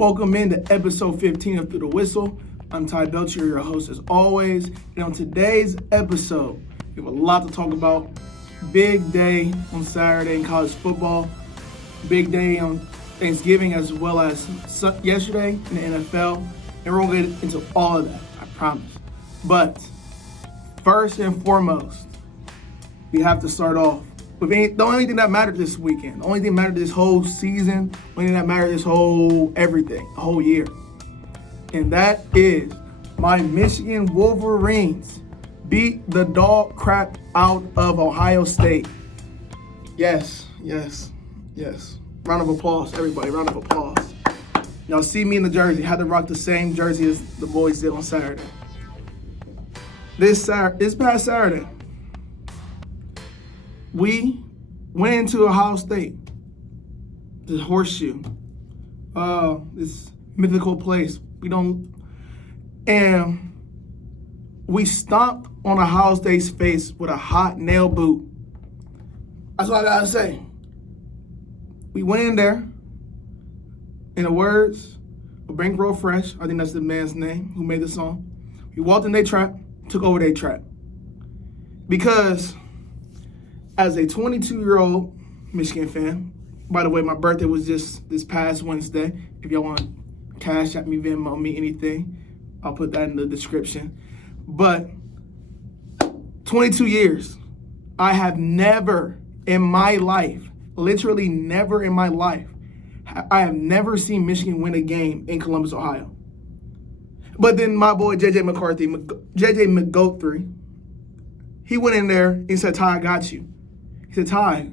Welcome into episode 15 of Through the Whistle. I'm Ty Belcher, your host as always. And on today's episode, we have a lot to talk about. Big day on Saturday in college football. Big day on Thanksgiving as well as yesterday in the NFL. And we're going to get into all of that, I promise. But first and foremost, we have to start off with the only thing that mattered this weekend, the only thing that mattered this whole season, the only thing that mattered this whole everything, the whole year. And that is my Michigan Wolverines beat the dog crap out of Ohio State. Yes. Round of applause, everybody, round of applause. Y'all see me in the jersey. Had to rock the same jersey as the boys did on Saturday. This past Saturday, we went into Ohio State, the horseshoe, this mythical place. And we stomped on Ohio State's face with a hot nail boot. That's what I gotta say. We went in there, in the words of Bankroll Fresh, I think that's the man's name who made the song. We walked in their trap, took over their trap. Because as a 22-year-old Michigan fan, by the way, my birthday was just this past Wednesday. If y'all want to cash at me, Venmo me, anything, I'll put that in the description. But 22 years, I have never in my life, literally never in my life, I have never seen Michigan win a game in Columbus, Ohio. But then my boy JJ McCarthy, JJ McGoat3, he went in there and said, "Ty, I got you." He said, "Ty,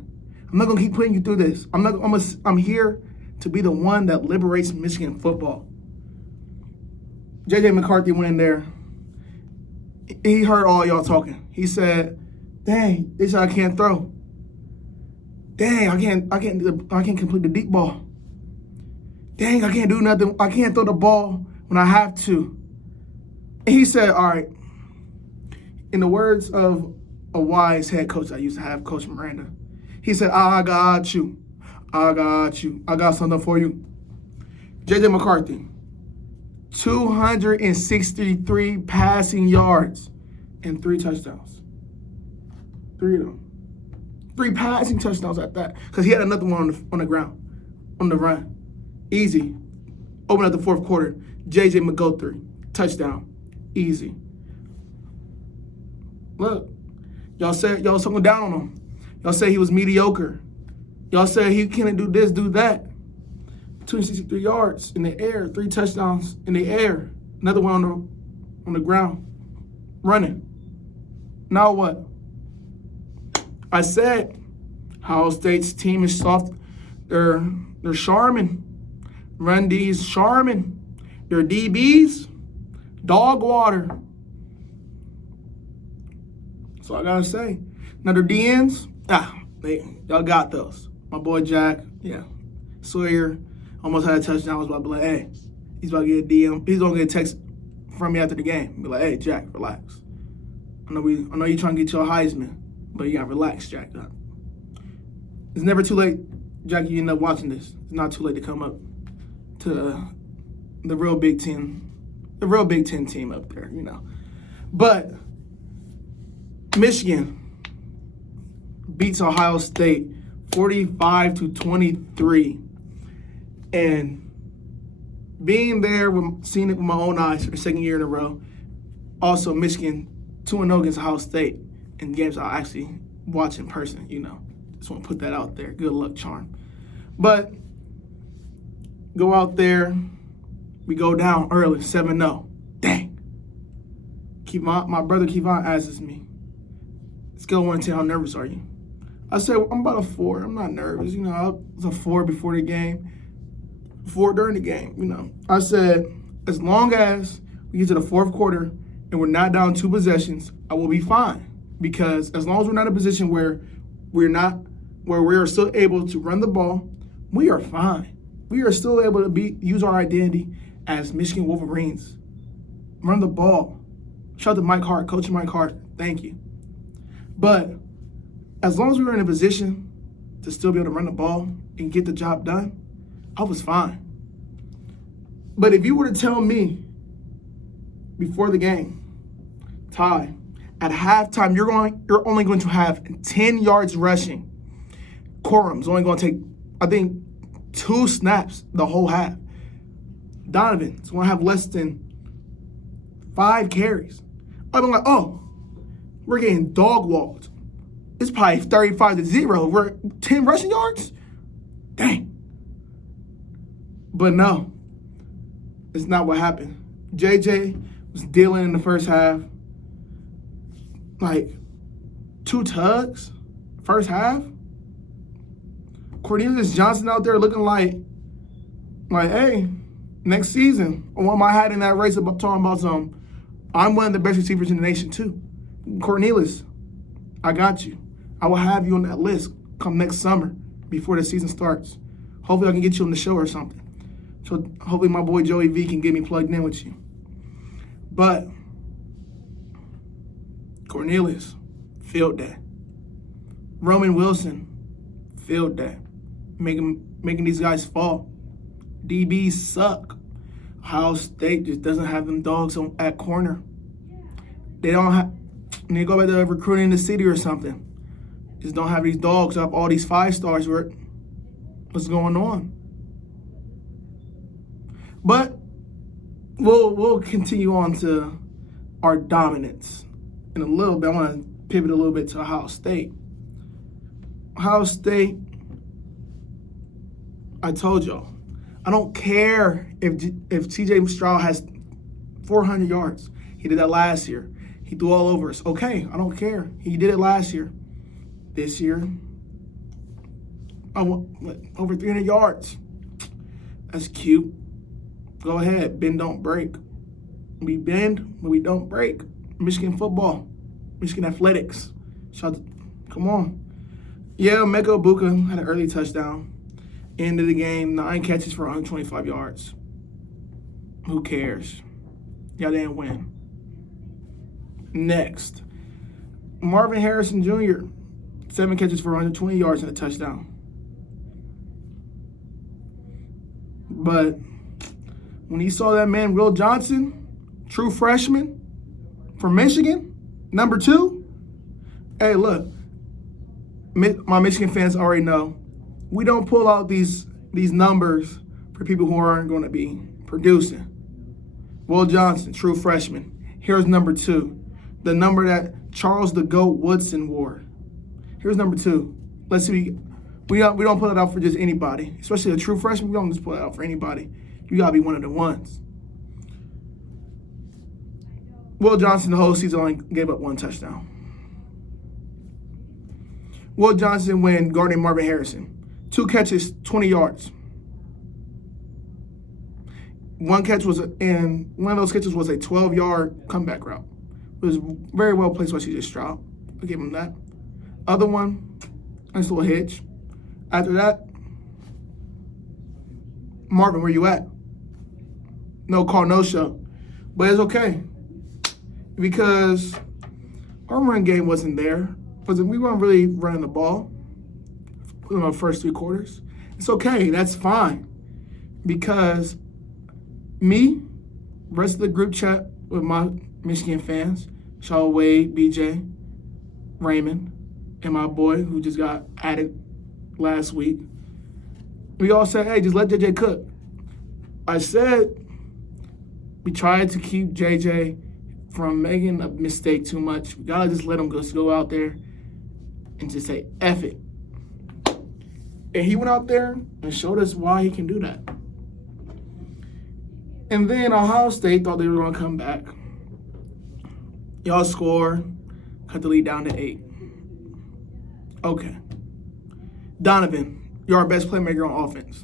I'm not gonna keep putting you through this. I'm here to be the one that liberates Michigan football." JJ McCarthy went in there. He heard all y'all talking. He said, "Dang, they said I can't throw. Dang, I can't complete the deep ball. Dang, I can't do nothing. I can't throw the ball when I have to." And he said, "All right." In the words of a wise head coach I used to have, Coach Miranda, he said, "I got you. I got you. I got something for you." JJ McCarthy, 263 passing yards and 3 touchdowns. 3 of them. 3 passing touchdowns at that. Because he had another one on the ground, on the run. Easy. Open up the fourth quarter. JJ McGoat3, touchdown. Easy. Look, y'all said y'all something down on him. Y'all said he was mediocre. Y'all said he couldn't do this, do that. 263 yards in the air, 3 touchdowns in the air, another one on the ground, running. Now what? I said Ohio State's team is soft. They're Charmin. Run D's Charmin. Their DBs, dog water. So I gotta say. Now their DNs, y'all got those. My boy Jack, Sawyer almost had a touchdown. I was about to be like, hey, he's about to get a DM. He's gonna get a text from me after the game. Be like, hey, Jack, relax. I know you're trying to get you a Heisman, but you gotta relax, Jack. It's never too late, Jack. You end up watching this. It's not too late to come up to the real Big Ten team up there, But Michigan beats Ohio State 45-23. And being there, seeing it with my own eyes for the second year in a row. Also, Michigan 2-0 against Ohio State in games I actually watch in person, Just want to put that out there. Good luck charm. But go out there. We go down early, 7-0. Dang. My brother Kevon asks me, scale 1 to 10, how nervous are you? I said, I'm about a 4. I'm not nervous. I was a 4 before the game, 4 during the game, I said, as long as we get to the fourth quarter and we're not down 2 possessions, I will be fine. Because as long as we're not in a position where we are still able to run the ball, we are fine. We are still able to use our identity as Michigan Wolverines. Run the ball. Shout out to Mike Hart, Coach Mike Hart. Thank you. But as long as we were in a position to still be able to run the ball and get the job done, I was fine. But if you were to tell me before the game, Ty, at halftime you're only going to have 10 yards rushing. Corum's only going to take, I think, 2 snaps the whole half. Donovan's going to have less than 5 carries. I'm like, oh, we're getting dog walked. It's probably 35-0. We're 10 rushing yards? Dang. But no, it's not what happened. JJ was dealing in the first half. Like 2 tugs, first half. Cornelius Johnson out there looking like, hey, next season, I want my hat in that race about talking about some. I'm one of the best receivers in the nation too. Cornelius, I got you. I will have you on that list come next summer before the season starts. Hopefully I can get you on the show or something. So hopefully my boy Joey V can get me plugged in with you. But Cornelius, field day. Roman Wilson, field day. Making these guys fall. DBs suck. Ohio State just doesn't have them dogs at corner. They don't have. They go back to recruiting in the city or something. Just don't have these dogs up all these 5 stars. What's going on? But we'll continue on to our dominance in a little bit. I want to pivot a little bit to Ohio State. Ohio State, I told y'all, I don't care if C.J. Stroud has 400 yards. He did that last year. He threw all over us. Okay, I don't care. He did it last year. This year, I want over 300 yards. That's cute. Go ahead. Bend, don't break. We bend, but we don't break. Michigan football. Michigan athletics. Come on. Yeah, Mecca Ibuka had an early touchdown. End of the game, 9 catches for 125 yards. Who cares? Y'all didn't win. Next, Marvin Harrison Jr., 7 catches for 120 yards and a touchdown. But when he saw that man, Will Johnson, true freshman from Michigan, number 2, hey, look, my Michigan fans already know, we don't pull out these numbers for people who aren't going to be producing. Will Johnson, true freshman. Here's number 2, the number that Charles the Goat Woodson wore. Here's number 2. Let's see. We don't put it out for just anybody, especially a true freshman. We don't just put it out for anybody. You gotta be one of the ones. Will Johnson the whole season only gave up 1 touchdown. Will Johnson when guarding Marvin Harrison. 2 catches, 20 yards. One of those catches was a 12-yard comeback route. It was very well placed by C.J. Stroud. I give him that. Other one, nice little hitch. After that, Marvin, where you at? No call, no show. But it's okay. Because our run game wasn't there. We weren't really running the ball in the first 3 quarters. It's okay. That's fine. Because me, rest of the group chat with my Michigan fans, Shaw Wade, BJ, Raymond, and my boy who just got added last week, we all said, hey, just let JJ cook. I said we tried to keep JJ from making a mistake too much. We gotta just let him go out there and just say, F it. And he went out there and showed us why he can do that. And then Ohio State thought they were gonna come back. Y'all score, cut the lead down to 8. Okay. Donovan, you're our best playmaker on offense.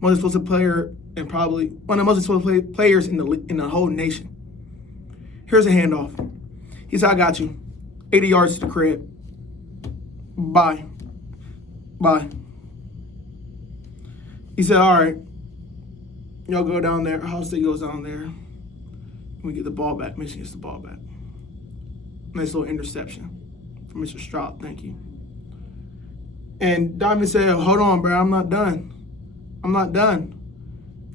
Most explosive player and probably one of the most explosive players in the whole nation. Here's a handoff. He said, I got you. 80 yards to the crib. Bye. He said, all right. Y'all go down there. Ohio State goes down there. We get the ball back. Michigan gets the ball back. Nice little interception from Mr. Stroud. Thank you. And Donovan said, hold on, bro. I'm not done.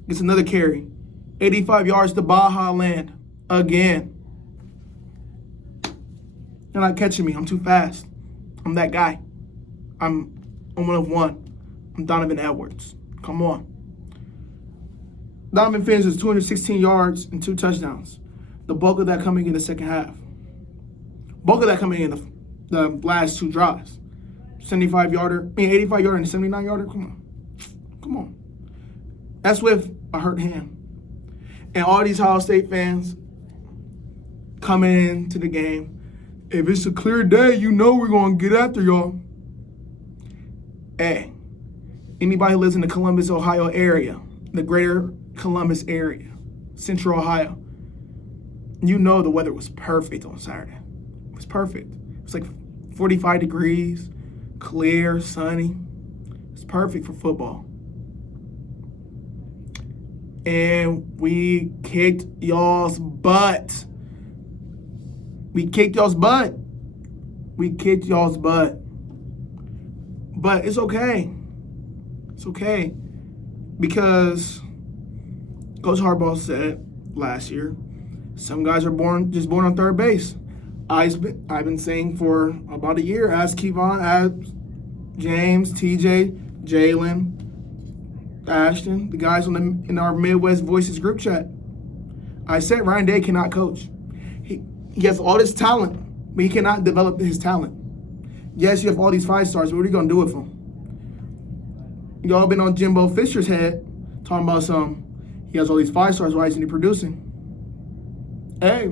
Gets another carry. 85 yards to Baja Land again. You're not catching me. I'm too fast. I'm that guy. I'm one of one. I'm Donovan Edwards. Come on. Donovan finishes 216 yards and 2 touchdowns. The bulk of that coming in the second half. Bulk of that coming in the last 2 drives. 85-yarder and a 79-yarder. Come on. That's with a hurt hand. And all these Ohio State fans coming into the game. If it's a clear day, you know we're going to get after y'all. Hey, anybody who lives in the Columbus, Ohio area, the greater Columbus area, Central Ohio, you know the weather was perfect on Saturday. It was perfect. It was like 45 degrees, clear, sunny. It's perfect for football. And we kicked y'all's butt. We kicked y'all's butt. But it's okay. It's okay. Because Coach Harbaugh said last year, some guys are born on third base. I've been saying for about a year, ask Kevon, ask James, TJ, Jalen, Ashton, the guys in our Midwest Voices group chat. I said Ryan Day cannot coach. He has all this talent, but he cannot develop his talent. Yes, you have all these 5 stars, but what are you going to do with them? Y'all been on Jimbo Fisher's head, talking about he has all these 5 stars, why isn't he producing? Hey,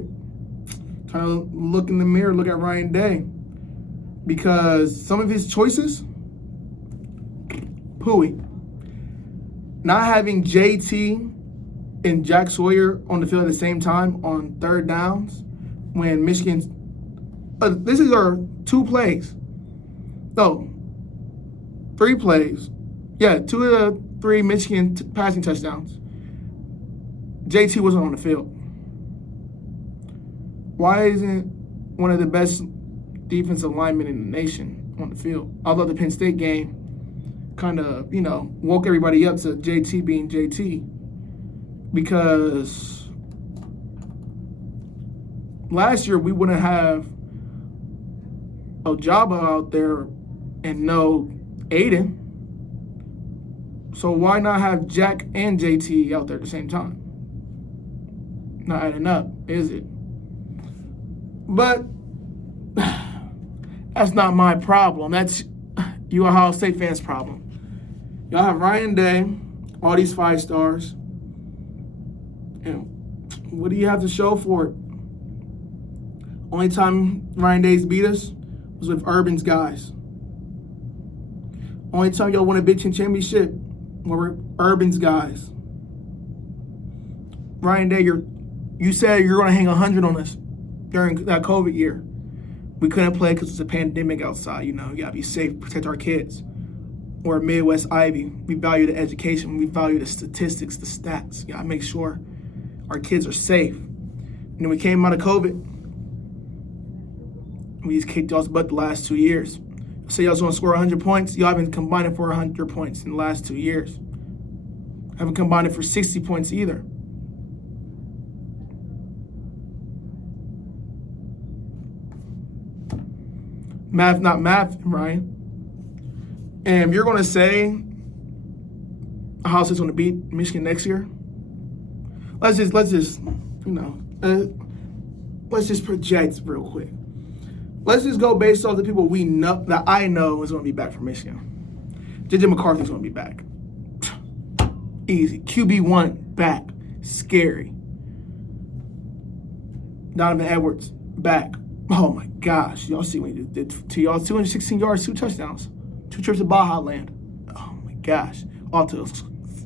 trying to look in the mirror, look at Ryan Day. Because some of his choices, pooey. Not having JT and Jack Sawyer on the field at the same time on 3rd downs when Michigan's this is our 2 plays. No, 3 plays. Yeah, 2 of the 3 Michigan passing touchdowns. JT wasn't on the field. Why isn't one of the best defensive linemen in the nation on the field? Although the Penn State game kind of, woke everybody up to JT being JT. Because last year we wouldn't have Ojaba out there and no Aiden. So why not have Jack and JT out there at the same time? Not adding up, is it? But that's not my problem. That's you Ohio State fans' problem. Y'all have Ryan Day, all these 5 stars. And what do you have to show for it? Only time Ryan Day's beat us was with Urban's guys. Only time y'all won a Big Ten championship were Urban's guys. Ryan Day, you said you're going to hang 100 on us during that COVID year. We couldn't play because it's a pandemic outside. You got to be safe, protect our kids. We're Midwest Ivy. We value the education. We value the statistics, the stats. You got to make sure our kids are safe. And then we came out of COVID. We just kicked y'all's butt the last 2 years. Say y'all's going to score 100 points. Y'all haven't combined it for 100 points in the last 2 years. Haven't combined it for 60 points either. Math, not math, Ryan. And if you're going to say Ohio State's going to beat Michigan next year, let's just project real quick. Let's just go based on the people we know that I know is going to be back for Michigan. JJ McCarthy's going to be back. Easy. QB1 back. Scary. Donovan Edwards back. Oh my gosh. Y'all see what he did to y'all. 216 yards, 2 touchdowns. 2 trips to Baja Land. Oh my gosh. Off to a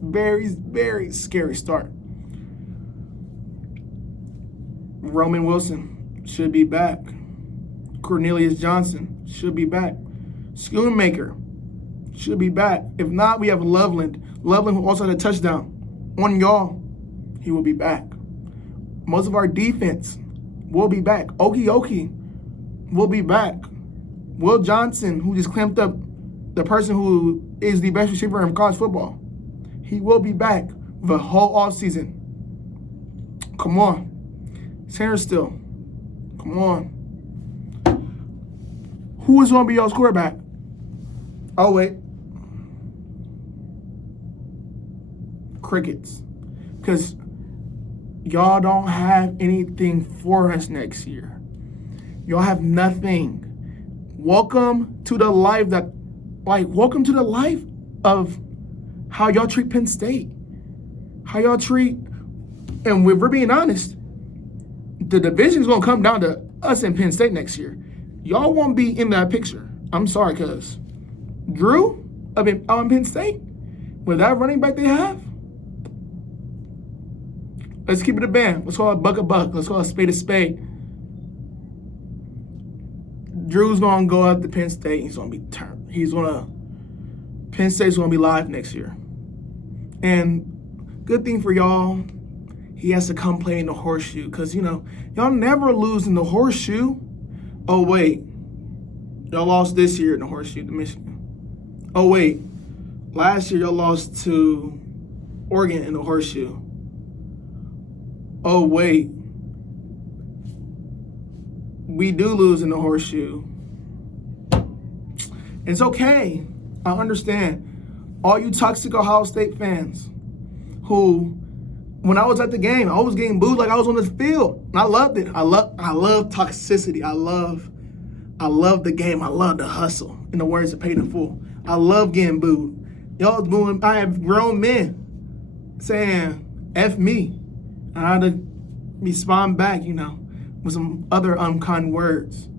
very, very scary start. Roman Wilson should be back. Cornelius Johnson should be back. Schoonmaker should be back. If not, we have Loveland. Loveland, who also had a touchdown on y'all, he will be back. Most of our defense will be back. Okie will be back. Will Johnson, who just clamped up the person who is the best receiver in college football, he will be back the whole offseason. Come on. Center still. Come on. Who is going to be y'all's quarterback? Oh, wait. Crickets. Because y'all don't have anything for us next year. Y'all have nothing. Welcome to the life of how y'all treat Penn State. How y'all treat, and if we're being honest, the division's going to come down to us and Penn State next year. Y'all won't be in that picture. I'm sorry, because Drew up in Penn State, with that running back they have, let's keep it a band. Let's call it buck a buck. Let's call it spade a spade. Drew's going to go up to Penn State. He's going to be turned. Penn State's going to be live next year. And good thing for y'all, he has to come play in the horseshoe. Because, y'all never lose in the horseshoe. Oh, wait. Y'all lost this year in the horseshoe to Michigan. Oh, wait. Last year, y'all lost to Oregon in the horseshoe. Oh, wait. We do lose in the horseshoe. It's okay. I understand. All you toxic Ohio State fans who, when I was at the game, I was getting booed like I was on the field. And I loved it. I love toxicity. I love the game. I love the hustle. In the words of Peyton Fool. I love getting booed. Y'all booing. I have grown men saying, F me. And I had to respond back, with some other unkind words.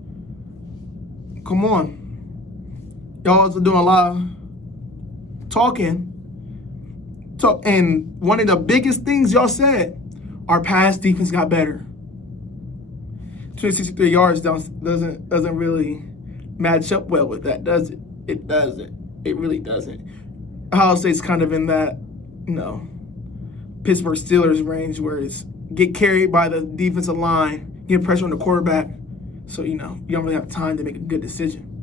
Come on. Y'all also doing a lot of talking. And one of the biggest things y'all said, our pass defense got better. 263 yards doesn't really match up well with that, does it? It doesn't. It really doesn't. Ohio State's kind of in that, Pittsburgh Steelers range where it's get carried by the defensive line, get pressure on the quarterback, so you don't really have time to make a good decision.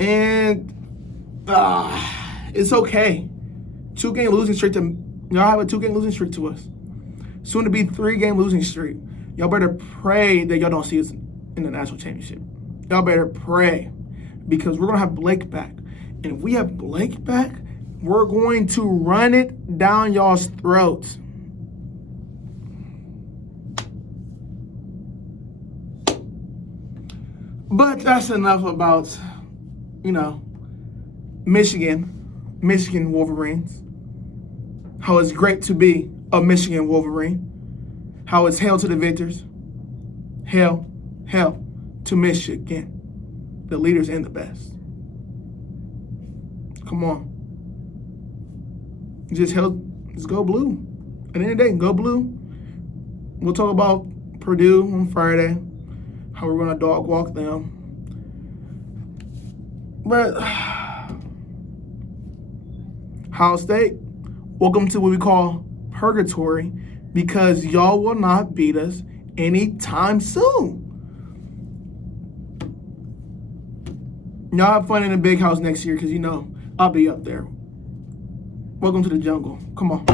And it's okay. 2-game losing streak y'all have a 2-game losing streak to us. Soon to be 3-game losing streak. Y'all better pray that y'all don't see us in the national championship. Y'all better pray, because we're gonna have Blake back. And if we have Blake back, we're going to run it down y'all's throats. But that's enough about, Michigan Wolverines. How it's great to be a Michigan Wolverine. How it's hail to the victors. Hail to Michigan. The leaders and the best. Come on. Just go blue. At the end of the day, go blue. We'll talk about Purdue on Friday. How we're going to dog walk them. But Ohio State, welcome to what we call purgatory, because y'all will not beat us anytime soon. Y'all have fun in the big house next year, because I'll be up there. Welcome to the jungle. Come on.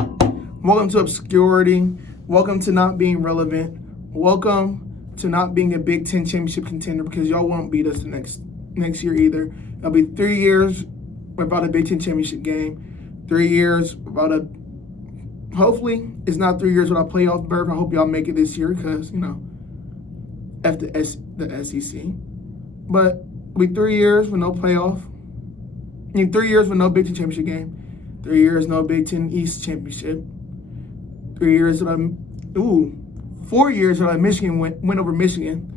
Welcome to obscurity. Welcome to not being relevant. Welcome to not being a Big Ten championship contender, because y'all won't beat us the next year either. It'll be 3 years without a Big Ten championship game. 3 years without hopefully it's not 3 years without a playoff berth. I hope y'all make it this year, because, F the SEC. But it'll be 3 years with no playoff. 3 years with no Big Ten championship game. 3 years, no Big Ten East championship. 3 years without, 4 years without Michigan went over Michigan.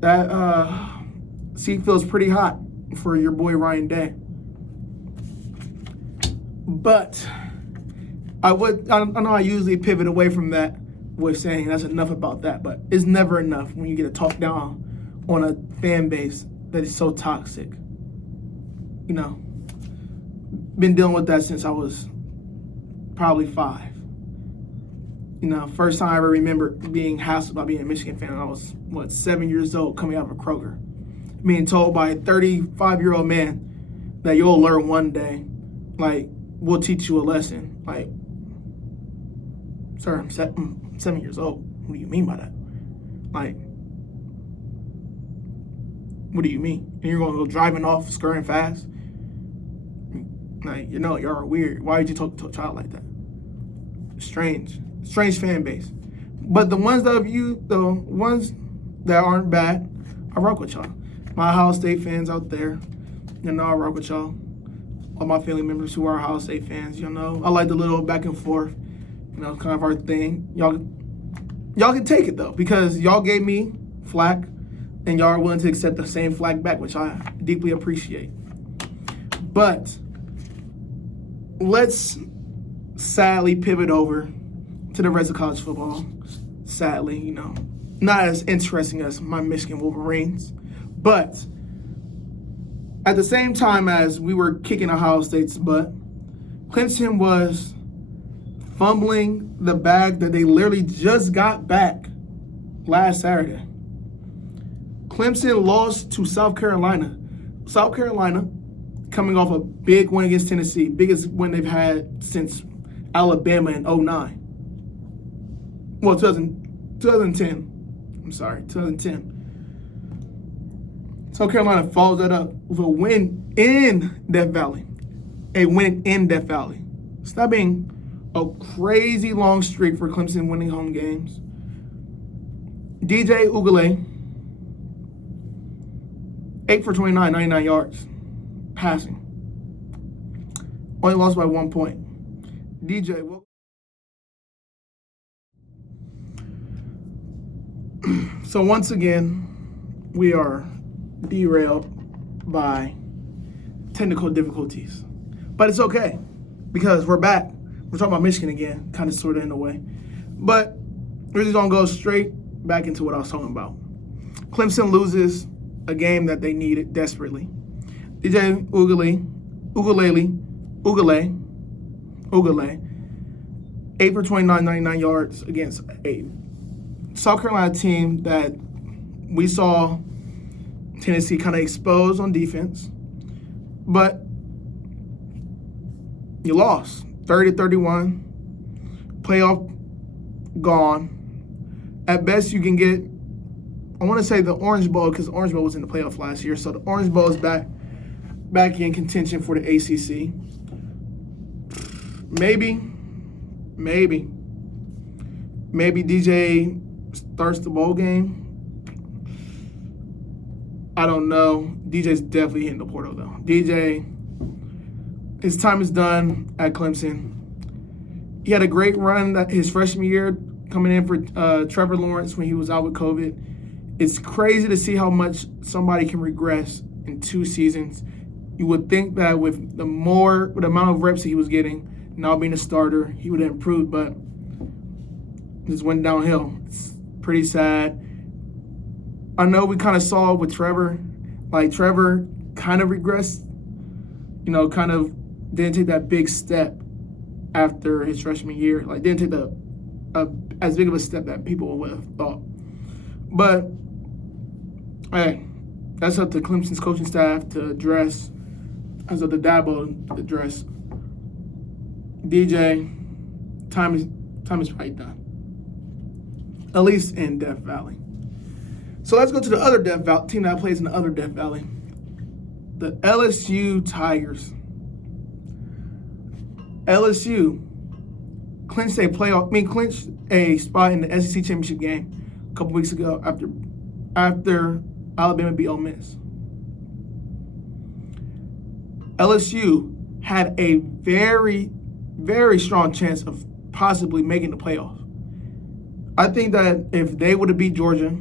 That seat feels pretty hot for your boy Ryan Day. But I know I usually pivot away from that with saying that's enough about that, but it's never enough when you get to talk down on a fan base that is so toxic. Been dealing with that since I was probably 5. First time I ever remember being hassled by being a Michigan fan, I was, 7 years old, coming out of a Kroger. Being told by a 35-year-old man that you'll learn one day, we'll teach you a lesson. Sir, I'm 7 years old. What do you mean by that? Like, what do you mean? And you're going to go driving off, scurrying fast? Like, you're weird. Why would you talk to a child like that? Strange fan base. But the ones that aren't bad, I rock with y'all. My Ohio State fans out there, I rock with y'all. All my family members who are Ohio State fans, I like the little back and forth, kind of our thing. Y'all can take it though, because y'all gave me flack, and y'all are willing to accept the same flack back, which I deeply appreciate. But let's sadly pivot over to the rest of college football. Sadly, not as interesting as my Michigan Wolverines. But at the same time as we were kicking Ohio State's butt, Clemson was fumbling the bag that they literally just got back last Saturday. Clemson lost to South Carolina. South Carolina, coming off a big win against Tennessee, biggest win they've had since Alabama in 2009. Well, 2010. I'm sorry, 2010. South Carolina follows that up with a win in Death Valley. A win in Death Valley. Stop being a crazy long streak for Clemson winning home games. DJ Ugale, 8 for 29, 99 yards. Passing. Only lost by 1 point. DJ, so once again, we are derailed by technical difficulties. But it's okay, because we're back. We're talking about Michigan again, kind of, sort of, in a way. But we're just going to go straight back into what I was talking about. Clemson loses a game that they needed desperately. DJ Ugale, 8 for 29, 99 yards against a South Carolina team that we saw Tennessee kind of exposed on defense. But you lost 30-31. Playoff gone. At best, you can get, I want to say, the Orange Bowl, because the Orange Bowl was in the playoff last year. So the Orange Bowl is back in contention for the ACC. Maybe DJ starts the bowl game. I don't know. DJ's definitely hitting the portal, though. DJ, his time is done at Clemson. He had a great run his freshman year coming in for Trevor Lawrence when he was out with COVID. It's crazy to see how much somebody can regress in 2 seasons. You would think that with the amount of reps that he was getting, now being a starter, he would have improved, but just went downhill. It's pretty sad. I know we kind of saw with Trevor, like Trevor kind of regressed, kind of didn't take that big step after his freshman year. Like, didn't take as big of a step that people would have thought. But, hey, that's up to Clemson's coaching staff to address. That's up to Dabo to address. DJ, time is probably done. At least in Death Valley. So let's go to the other Death Valley team that plays in the other Death Valley. The LSU Tigers. LSU clinched a spot in the SEC championship game a couple weeks ago after Alabama beat Ole Miss. LSU had a very, very strong chance of possibly making the playoff. I think that if they would have beat Georgia,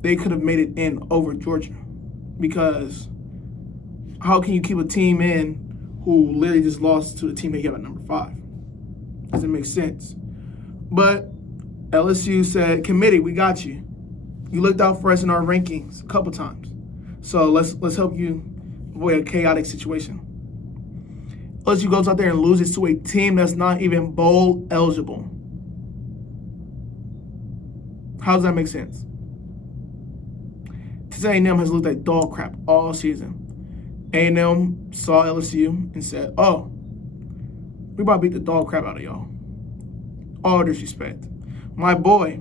they could have made it in over Georgia. Because how can you keep a team in who literally just lost to the team they have at number 5? Doesn't make sense. But LSU said, committee, we got you. You looked out for us in our rankings a couple times. So let's help you avoid a chaotic situation. LSU goes out there and loses to a team that's not even bowl eligible. How does that make sense? Texas A&M has looked like dog crap all season. A&M saw LSU and said, oh, we about to beat the dog crap out of y'all. All disrespect. My boy,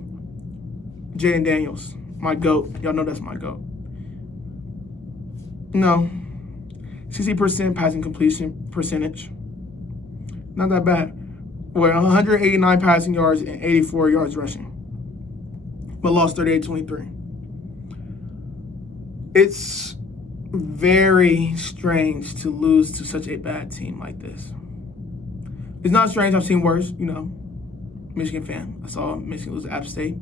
Jaden Daniels, my GOAT. Y'all know that's my GOAT. No. 60% passing completion percentage. Not that bad. With 189 passing yards and 84 yards rushing. But lost 38-23. It's very strange to lose to such a bad team like this. It's not strange. I've seen worse, Michigan fan. I saw Michigan lose to App State.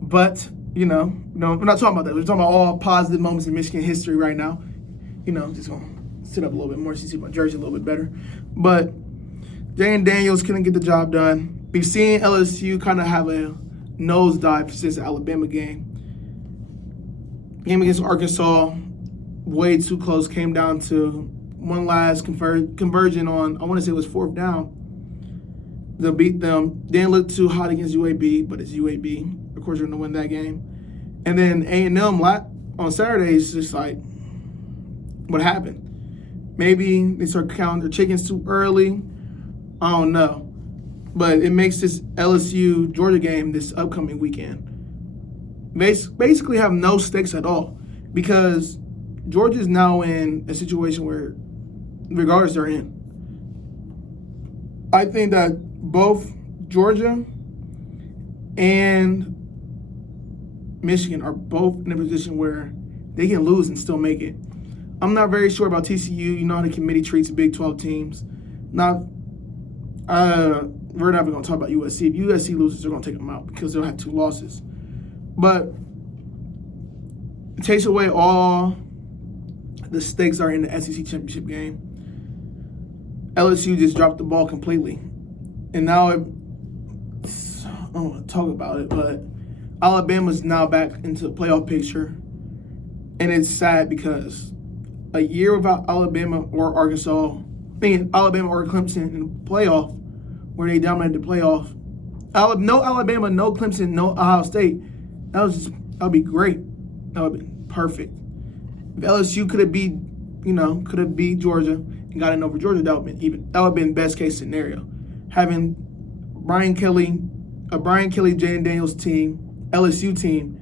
But, we're not talking about that. We're talking about all positive moments in Michigan history right now. Just going to sit up a little bit more so you see my jersey a little bit better. But Jaden Daniels couldn't get the job done. We've seen LSU kind of have a nosedive since the Alabama game. Game against Arkansas, way too close. Came down to one last conversion on, I want to say it was 4th down. They'll beat them. Didn't look too hot against UAB, but it's UAB. Of course, you're going to win that game. And then A&M on Saturday is just like, what happened? Maybe they start counting their chickens too early. I don't know. But it makes this LSU-Georgia game this upcoming weekend basically have no stakes at all, because Georgia is now in a situation where, regardless they're in, I think that both Georgia and Michigan are both in a position where they can lose and still make it. I'm not very sure about TCU. You know how the committee treats Big 12 teams. We're not even going to talk about USC. If USC loses, they're going to take them out because they'll have 2 losses. But it takes away all the stakes are in the SEC championship game. LSU just dropped the ball completely. And now I don't want to talk about it, but Alabama's now back into the playoff picture. And it's sad because a year without Alabama or Arkansas, Alabama or Clemson in the playoff, where they dominated the playoff. No Alabama, no Clemson, no Ohio State. That would be great. That would be perfect. If LSU could have beat Georgia and got in over Georgia, that would have been best case scenario. Having Brian Kelly, Jaden Daniels team, LSU team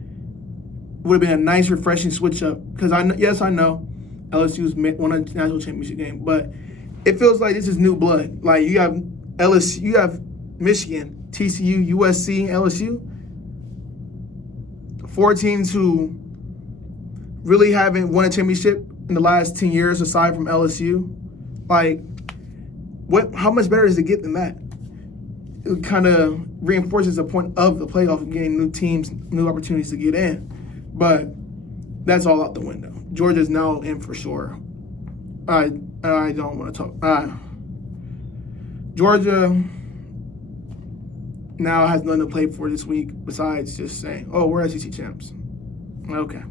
would have been a nice, refreshing switch up. Because I know LSU's won a national championship game, but it feels like this is new blood. Like you have LSU, you have Michigan, TCU, USC, LSU. 4 teams who really haven't won a championship in the last 10 years aside from LSU. Like, how much better does it get than that? It kind of reinforces the point of the playoff and getting new teams, new opportunities to get in. But that's all out the window. Georgia's now in for sure. I don't want to talk. Georgia now has nothing to play for this week besides just saying, oh, we're SEC champs. Okay.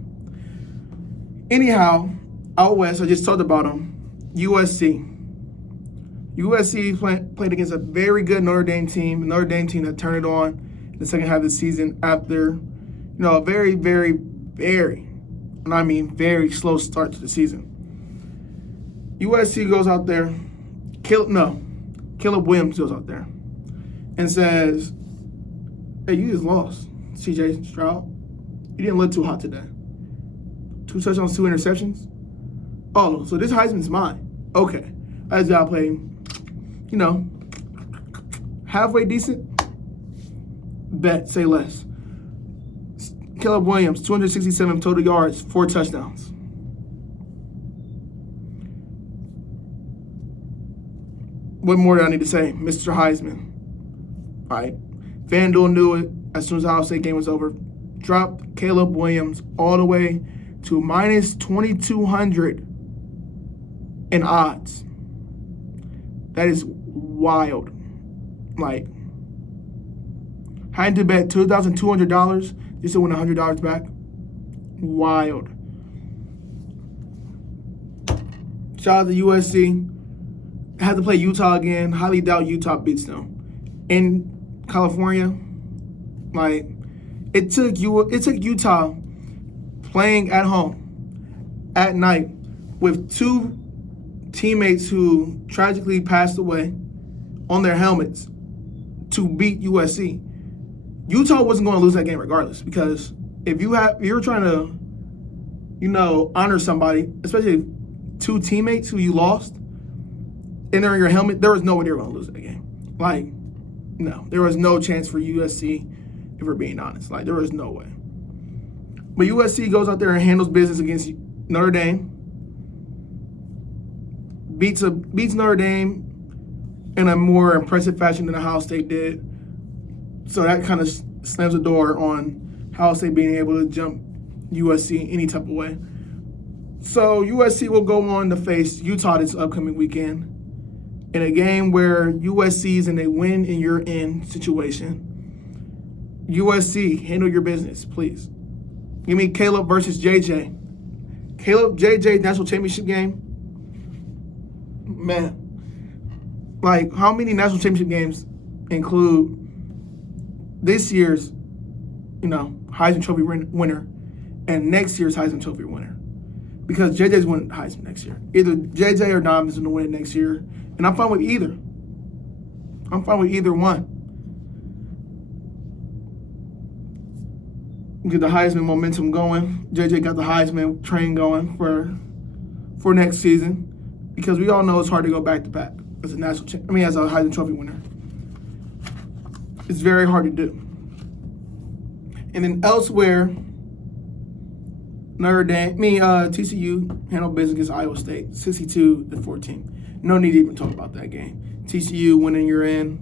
Anyhow, out west, I just talked about them. USC. USC played against a very good Notre Dame team that turned it on in the second half of the season after, a very, very, very, and I mean very slow start to the season. USC goes out there, Caleb Williams goes out there and says, hey, you just lost, CJ Stroud. You didn't look too hot today. 2 touchdowns, 2 interceptions. Oh, so this Heisman's mine. Okay. I just gotta play, halfway decent. Bet, say less. Caleb Williams, 267 total yards, 4 touchdowns. What more do I need to say? Mr. Heisman. All right. FanDuel knew it as soon as the Ohio State game was over. Dropped Caleb Williams all the way to minus 2,200 in odds. That is wild. Like, had to bet $2,200 just to win $100 back. Wild. Shout out to USC. Had to play Utah again. Highly doubt Utah beats them. In California, like, it took Utah playing at home at night with 2 teammates who tragically passed away on their helmets to beat USC. Utah wasn't going to lose that game regardless, because if you're trying to, honor somebody, especially two teammates who you lost, and they're in your helmet, there was no way they were going to lose that game. Like, no, there was no chance for USC, if we're being honest. Like, there was no way. But USC goes out there and handles business against Notre Dame, beats Notre Dame in a more impressive fashion than Ohio State did. So that kind of slams the door on Ohio State being able to jump USC any type of way. So USC will go on to face Utah this upcoming weekend in a game where USC's in a win and you're in situation. USC, handle your business, please. Give me Caleb versus JJ. Caleb, JJ, national championship game. Man, like, how many national championship games include this year's, Heisman Trophy winner and next year's Heisman Trophy winner? Because JJ's winning Heisman next year. Either JJ or Dom is going to win it next year, and I'm fine with either. I'm fine with either one. Get the Heisman momentum going. JJ got the Heisman train going for next season, because we all know it's hard to go back to back as a as a Heisman Trophy winner. It's very hard to do. And then elsewhere, TCU handled business against Iowa State, 62-14. No need to even talk about that game. TCU winning, you're in.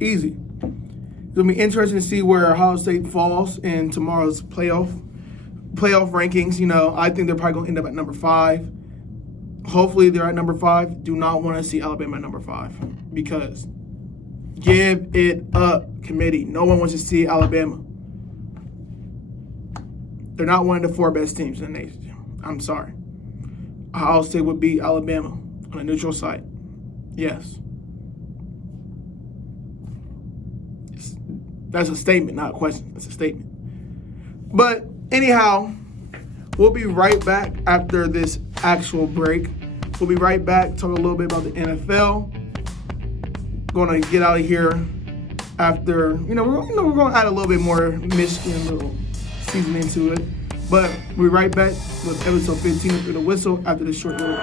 Easy. It's going to be interesting to see where Ohio State falls in tomorrow's playoff rankings. I think they're probably going to end up at number 5. Hopefully they're at number 5. Do not want to see Alabama at number 5, because give it up, committee. No one wants to see Alabama. They're not one of the 4 best teams in the nation. I'm sorry. Ohio State would beat Alabama on a neutral site. Yes. That's a statement, not a question. That's a statement. But anyhow, we'll be right back after this actual break. We'll be right back, talk a little bit about the NFL. Going to get out of here after, we're going to add a little bit more Michigan little seasoning to it. But we'll be right back with episode 15 of Through the Whistle after this short little.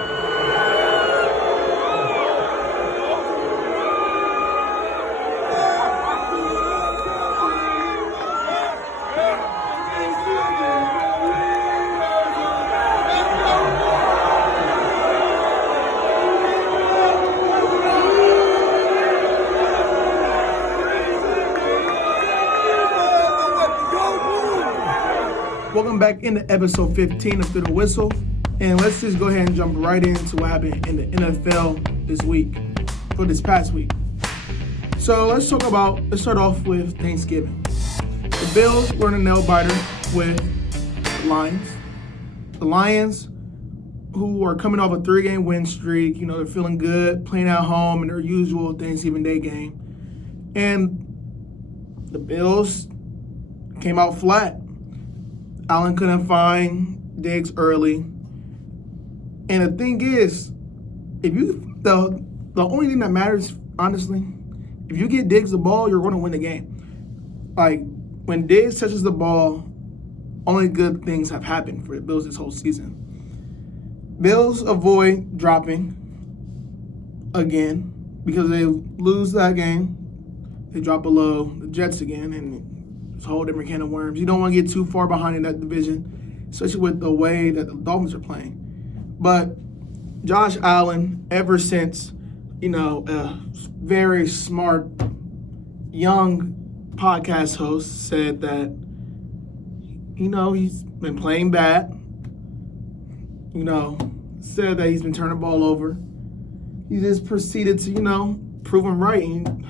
Welcome back into episode 15 of Through the Whistle. And let's just go ahead and jump right into what happened in the NFL this past week. So let's start off with Thanksgiving. The Bills were in a nail biter with the Lions. The Lions, who are coming off a 3-game win streak, they're feeling good, playing at home in their usual Thanksgiving Day game. And the Bills came out flat. Allen couldn't find Diggs early. And the thing is, the only thing that matters, honestly, if you get Diggs the ball, you're going to win the game. Like, when Diggs touches the ball, only good things have happened for the Bills this whole season. Bills avoid dropping again because they lose that game. They drop below the Jets again, and it's a whole different can of worms. You don't want to get too far behind in that division, especially with the way that the Dolphins are playing. But Josh Allen, ever since, a very smart young podcast host said that, he's been playing bad, said that he's been turning the ball over. He just proceeded to, prove him right. And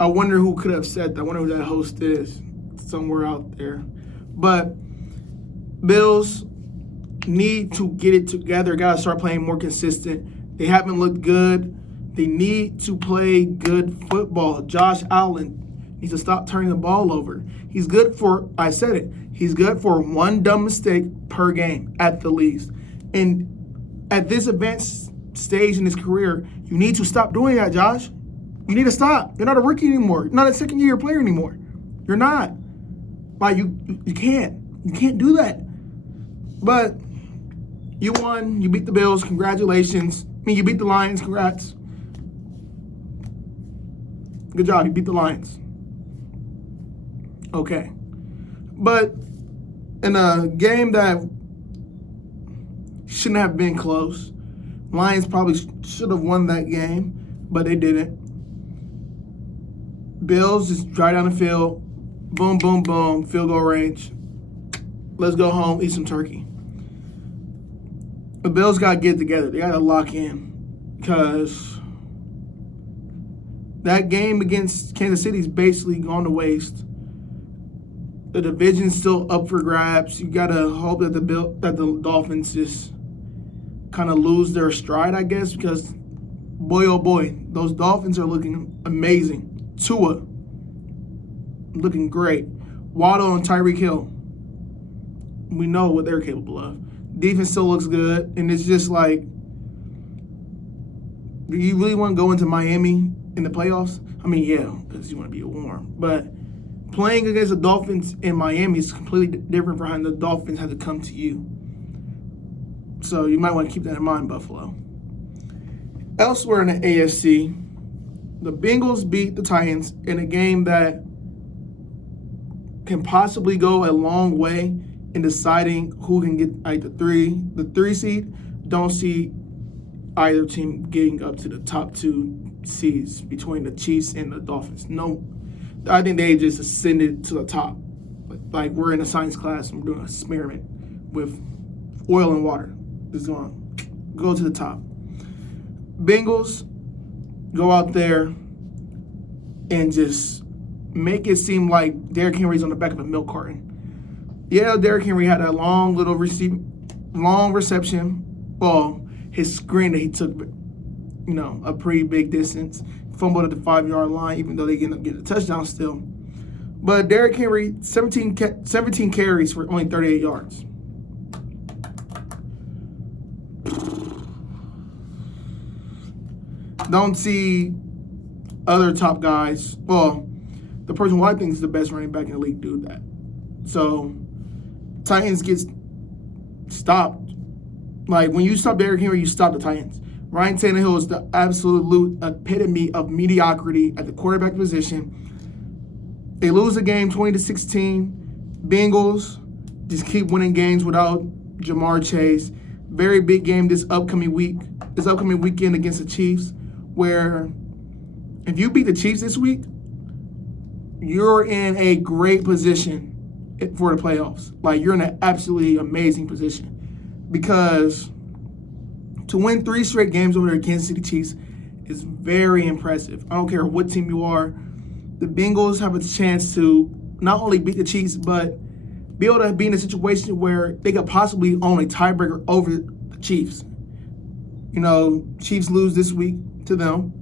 I wonder who could have said that. I wonder who that host is somewhere out there. But Bills need to get it together. Got to start playing more consistent. They haven't looked good. They need to play good football. Josh Allen needs to stop turning the ball over. He's good for, I said it, he's good for one dumb mistake per game at the least. And at this advanced stage in his career, you need to stop doing that, Josh. You need to stop. You're not a rookie anymore. You're not a second-year player anymore. You're not. Like, you can't. You can't do that. But you won. You beat the Bills. Congratulations. I mean, you beat the Lions. Congrats. Good job. You beat the Lions. Okay. But in a game that shouldn't have been close, Lions probably should have won that game, but they didn't. Bills just drive down the field. Boom, boom, boom. Field goal range. Let's go home, eat some turkey. The Bills got to get together. They got to lock in because that game against Kansas City is basically gone to waste. The division's still up for grabs. You got to hope that the Dolphins just kind of lose their stride, I guess, because boy, oh boy, those Dolphins are looking amazing. Tua, looking great. Waddle and Tyreek Hill, we know what they're capable of. Defense still looks good, and it's just like, do you really want to go into Miami in the playoffs? I mean, yeah, because you want to be warm. But playing against the Dolphins in Miami is completely different from how the Dolphins had to come to you. So you might want to keep that in mind, Buffalo. Elsewhere in the AFC, the Bengals beat the Titans in a game that can possibly go a long way in deciding who can get like the three seed. Don't see either team getting up to the top two seeds between the Chiefs and the Dolphins. No, I think they just ascended to the top. Like we're in a science class and we're doing an experiment with oil and water. It's going to go to the top. Bengals go out there and just make it seem like Derrick Henry's on the back of a milk carton. Yeah, Derrick Henry had a long reception. Well, his screen that he took, a pretty big distance. Fumbled at the 5-yard line, even though they ended up getting a touchdown still. But Derrick Henry, 17 carries for only 38 yards. Don't see other top guys. Well, the person who I think is the best running back in the league do that. So, Titans gets stopped. Like, when you stop Derrick Henry, you stop the Titans. Ryan Tannehill is the absolute epitome of mediocrity at the quarterback position. They lose the game 20-16. Bengals just keep winning games without Jamar Chase. Very big game this upcoming weekend against the Chiefs, where if you beat the Chiefs this week, you're in a great position for the playoffs. Like, you're in an absolutely amazing position because to win 3 straight games over the Kansas City Chiefs is very impressive. I don't care what team you are. The Bengals have a chance to not only beat the Chiefs, but be able to be in a situation where they could possibly own a tiebreaker over the Chiefs. Chiefs lose this week to them.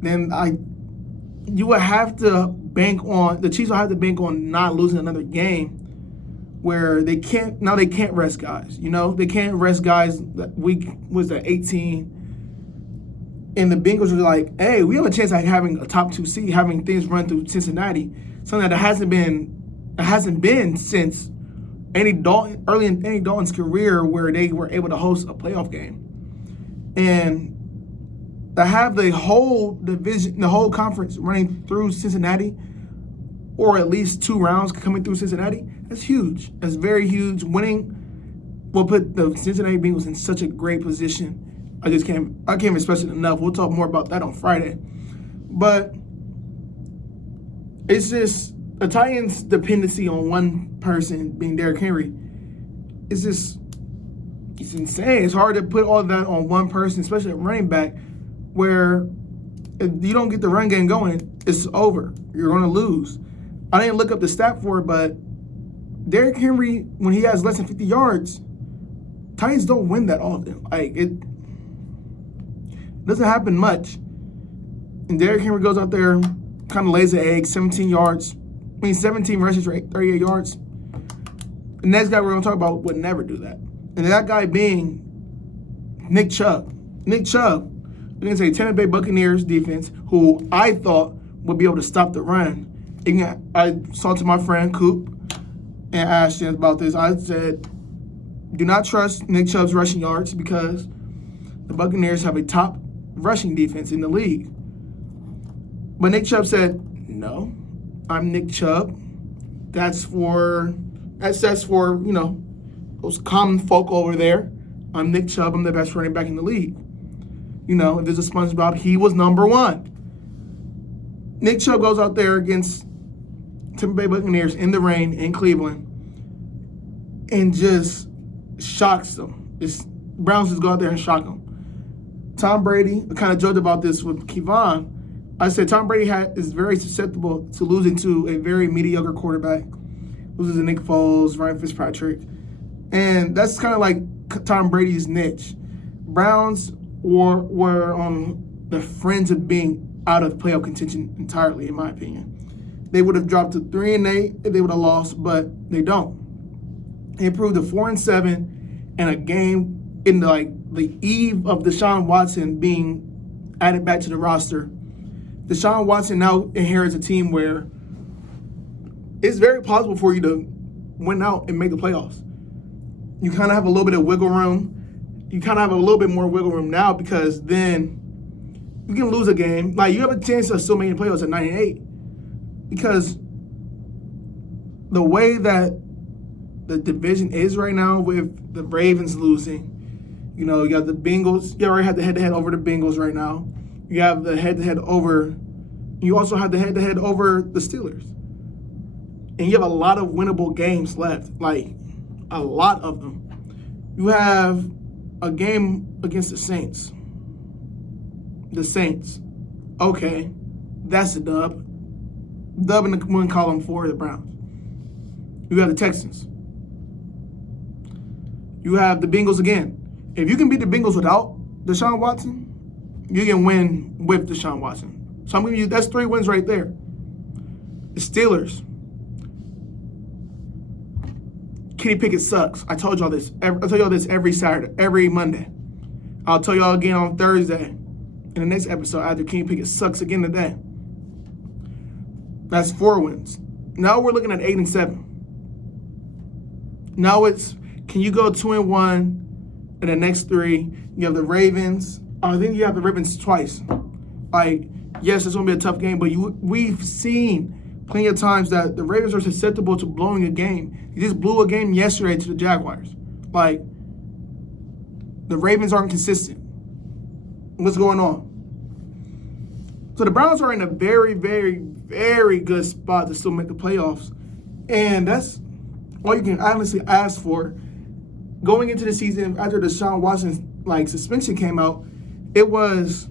Then you would have to the Chiefs will have to bank on not losing another game where they can't rest guys. They can't rest guys. Week was the 18, and the Bengals were like, "Hey, we have a chance at having a top 2 seed, having things run through Cincinnati, something that hasn't been since early in Andy Dalton's career, where they were able to host a playoff game, and to have the whole division, the whole conference running through Cincinnati, or at least 2 rounds coming through Cincinnati, that's huge. That's very huge. Winning will put the Cincinnati Bengals in such a great position. I can't express it enough. We'll talk more about that on Friday. But it's just the Titans' dependency on one person being Derrick Henry. It's insane. It's hard to put all that on one person, especially at running back, where if you don't get the run game going, it's over. You're going to lose. I didn't look up the stat for it, but Derrick Henry, when he has less than 50 yards, Titans don't win that often. Like, it doesn't happen much. And Derrick Henry goes out there, kind of lays an egg, 17 rushes for 38 yards. The next guy we're going to talk about would never do that. And that guy being Nick Chubb. Nick Chubb, against a Tampa Bay Buccaneers defense who I thought would be able to stop the run. And I talked to my friend Coop and asked him about this. I said, do not trust Nick Chubb's rushing yards because the Buccaneers have a top rushing defense in the league. But Nick Chubb said, no, I'm Nick Chubb. That's for those common folk over there. I'm Nick Chubb. I'm the best running back in the league. If there's a SpongeBob, he was number one. Nick Chubb goes out there against Tampa Bay Buccaneers in the rain in Cleveland and just shocks them. Browns just go out there and shock them. Tom Brady, I kind of joked about this with Kevon. I said Tom Brady is very susceptible to losing to a very mediocre quarterback. Loses to Nick Foles, Ryan Fitzpatrick. And that's kind of like Tom Brady's niche. Browns were on the fringe of being out of playoff contention entirely, in my opinion. They would have dropped to 3-8 if they would have lost, but they don't. They improved to 4-7 and a game in the eve of Deshaun Watson being added back to the roster. Deshaun Watson now inherits a team where it's very possible for you to win out and make the playoffs. You kind of have a little bit of wiggle room. You kind of have a little bit more wiggle room now because then you can lose a game. You have a chance of still making the playoffs at 9-8 because the way that the division is right now with the Ravens losing, you got the Bengals. You already have the head-to-head over the Bengals right now. You have the head-to-head over. You also have the head-to-head over the Steelers. And you have a lot of winnable games left, a lot of them. You have a game against the Saints. The Saints. Okay, that's a dub. Dub in the win column for the Browns. You have the Texans. You have the Bengals again. If you can beat the Bengals without Deshaun Watson, you can win with Deshaun Watson. So I'm giving you, that's 3 wins right there. The Steelers. Kenny Pickett sucks. I told y'all this. I tell y'all this every Saturday, every Monday. I'll tell y'all again on Thursday in the next episode after Kenny Pickett sucks again today. That's 4 wins. Now we're looking at 8-7. Now it's, can you go 2-1 in the next 3? You have the Ravens. I think you have the Ravens twice. Yes, it's going to be a tough game, but we've seen plenty of times that the Ravens are susceptible to blowing a game. They just blew a game yesterday to the Jaguars. The Ravens aren't consistent. What's going on? So the Browns are in a very, very, very good spot to still make the playoffs. And that's all you can honestly ask for. Going into the season after Deshaun Watson's suspension came out, it was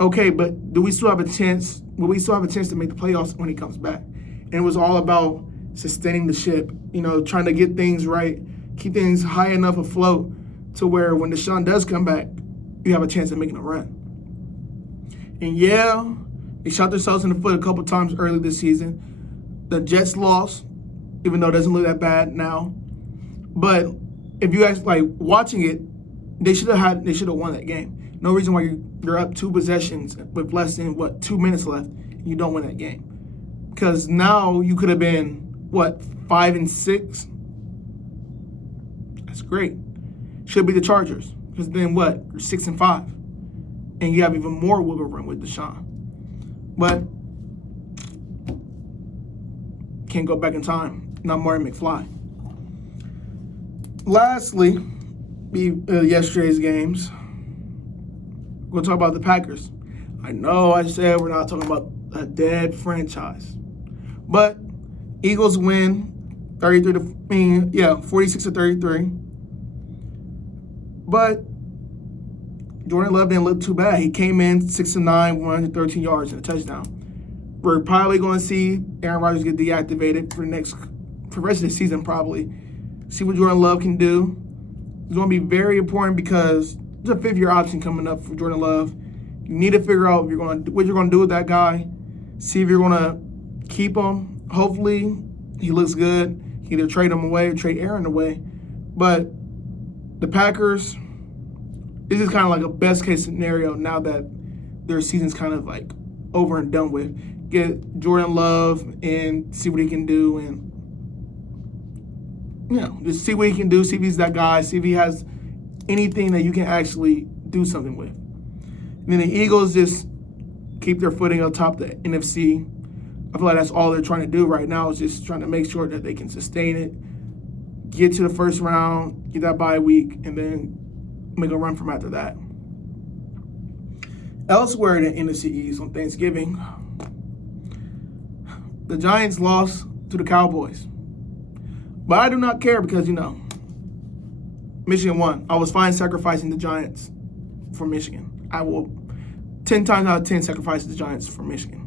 okay, but do we still have a chance? Will we still have a chance to make the playoffs when he comes back? And it was all about sustaining the ship, trying to get things right, keep things high enough afloat to where when Deshaun does come back, you have a chance of making a run. And yeah, they shot themselves in the foot a couple times early this season. The Jets lost, even though it doesn't look that bad now. But if you actually watching it, they should have won that game. No reason why you're up 2 possessions with less than 2 minutes left and you don't win that game. Because now you could have been 5-6. That's great. Should be the Chargers. Because then you're 6-5. And you have even more wiggle room with Deshaun. But can't go back in time. Not Marty McFly. Lastly, yesterday's games. We're going to talk about the Packers. I know I said we're not talking about a dead franchise. But Eagles win 46-33. But Jordan Love didn't look too bad. He came in 6-9, 113 yards and a touchdown. We're probably going to see Aaron Rodgers get deactivated for the rest of the season probably. See what Jordan Love can do. It's going to be very important because there's a 5th-year option coming up for Jordan Love. You need to figure out what you're going to do with that guy. See if you're going to keep him. Hopefully, he looks good. You either trade him away or trade Aaron away. But the Packers, this is kind of like a best case scenario now that their season's kind of like over and done with. Get Jordan Love and see what he can do, and just see what he can do. See if he's that guy. See if he has anything that you can actually do something with. And then the Eagles just keep their footing atop the NFC. I feel like that's all they're trying to do right now is just trying to make sure that they can sustain it, get to the first round, get that bye week, and then make a run from after that. Elsewhere in the NFC East on Thanksgiving, the Giants lost to the Cowboys. But I do not care because, Michigan won. I was fine sacrificing the Giants for Michigan. I will 10 times out of 10 sacrifice the Giants for Michigan.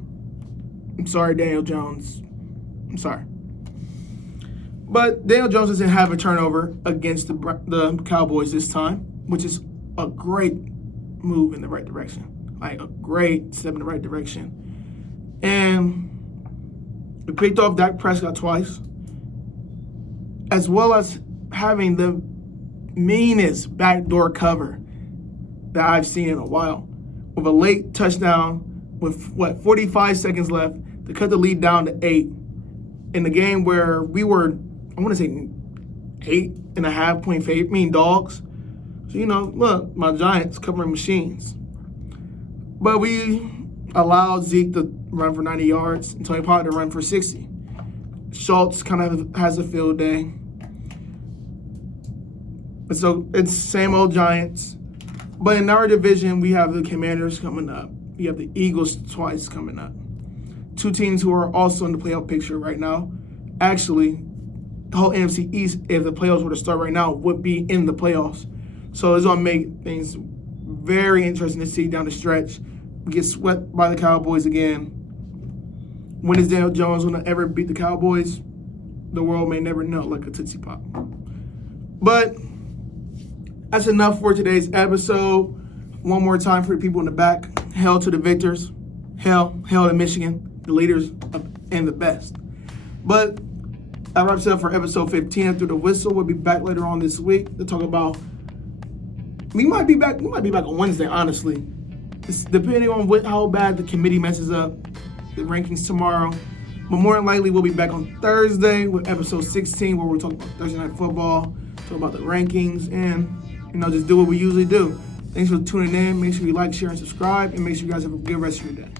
I'm sorry, Daniel Jones. I'm sorry. But Daniel Jones doesn't have a turnover against the Cowboys this time, which is a great move in the right direction. Like a great step in the right direction. And we picked off Dak Prescott twice, as well as having the meanest backdoor cover that I've seen in a while, with a late touchdown with 45 seconds left to cut the lead down to 8 in the game where we were, I want to say 8.5 point favorite, mean dogs. So, look, my Giants covering machines. But we allowed Zeke to run for 90 yards and Tony Pollard to run for 60. Schultz kind of has a field day. And so it's same old Giants. But in our division, we have the Commanders coming up. We have the Eagles twice coming up. Two teams who are also in the playoff picture right now. Actually, the whole NFC East, if the playoffs were to start right now, would be in the playoffs. So it's going to make things very interesting to see down the stretch. We get swept by the Cowboys again. When is Daniel Jones going to ever beat the Cowboys? The world may never know, like a Tootsie Pop. But that's enough for today's episode. One more time for the people in the back. Hell to the victors. Hell to Michigan, the leaders and the best. But that wraps it up for episode 15 After the Whistle. We'll be back later on this week to talk about. We might be back on Wednesday, honestly. It's depending on how bad the committee messes up the rankings tomorrow. But more than likely, we'll be back on Thursday with episode 16, where we're talking about Thursday Night Football, talk about the rankings, and just do what we usually do. Thanks for tuning in. Make sure you like, share, and subscribe, and make sure you guys have a good rest of your day.